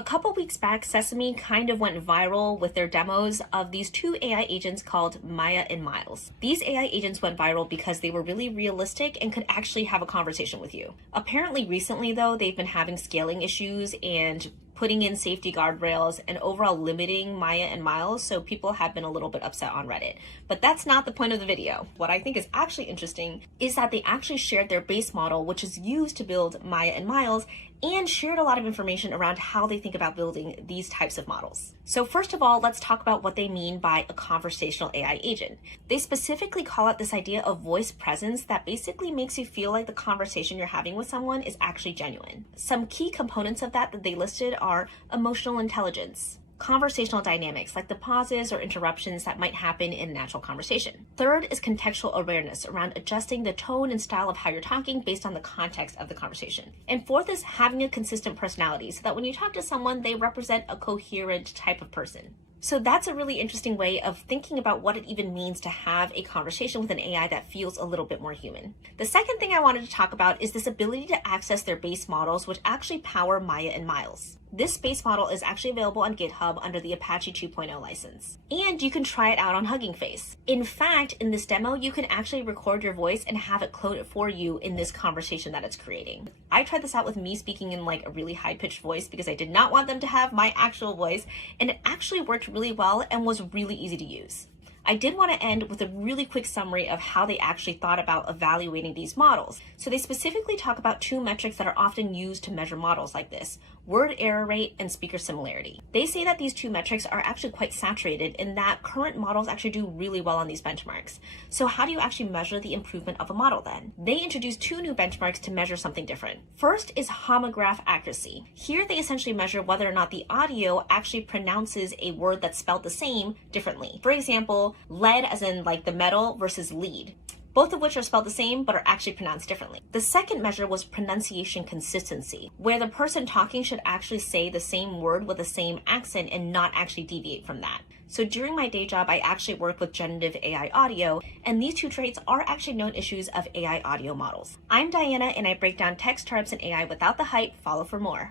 A couple weeks back, Sesame kind of went viral with their demos of these two AI agents called Maya and Miles. These AI agents went viral because they were really realistic and could actually have a conversation with you. Apparently recently though, they've been having scaling issues and putting in safety guardrails and overall limiting Maya and Miles, so people have been a little bit upset on Reddit. But that's not the point of the video. What I think is actually interesting is that they actually shared their base model, which is used to build Maya and Miles, and shared a lot of information around how they think about building these types of models. So first of all, let's talk about what they mean by a conversational AI agent. They specifically call out this idea of voice presence that basically makes you feel like the conversation you're having with someone is actually genuine. Some key components of that they listed are emotional intelligence, conversational dynamics, like the pauses or interruptions that might happen in natural conversation. Third is contextual awareness around adjusting the tone and style of how you're talking based on the context of the conversation. And fourth is having a consistent personality so that when you talk to someone, they represent a coherent type of person. So that's a really interesting way of thinking about what it even means to have a conversation with an AI that feels a little bit more human. The second thing I wanted to talk about is this ability to access their base models, which actually power Maya and Miles. This base model is actually available on GitHub under the Apache 2.0 license. And you can try it out on Hugging Face. In fact, in this demo, you can actually record your voice and have it code it for you in this conversation that it's creating. I tried this out with me speaking in like a really high-pitched voice because I did not want them to have my actual voice, and it actually worked really well and was really easy to use. I did want to end with a really quick summary of how they actually thought about evaluating these models. So they specifically talk about two metrics that are often used to measure models like this: word error rate and speaker similarity. They say that these two metrics are actually quite saturated in that current models actually do really well on these benchmarks. So how do you actually measure the improvement of a model then? They introduced two new benchmarks to measure something different. First is homograph accuracy. Here they essentially measure whether or not the audio actually pronounces a word that's spelled the same differently. For example, lead as in like the metal versus lead, both of which are spelled the same but are actually pronounced differently. The second measure was pronunciation consistency, where the person talking should actually say the same word with the same accent and not actually deviate from that. So during my day job, I actually work with generative AI audio, and these two traits are actually known issues of AI audio models. I'm Diana, and I break down text, terms, and AI without the hype. Follow for more.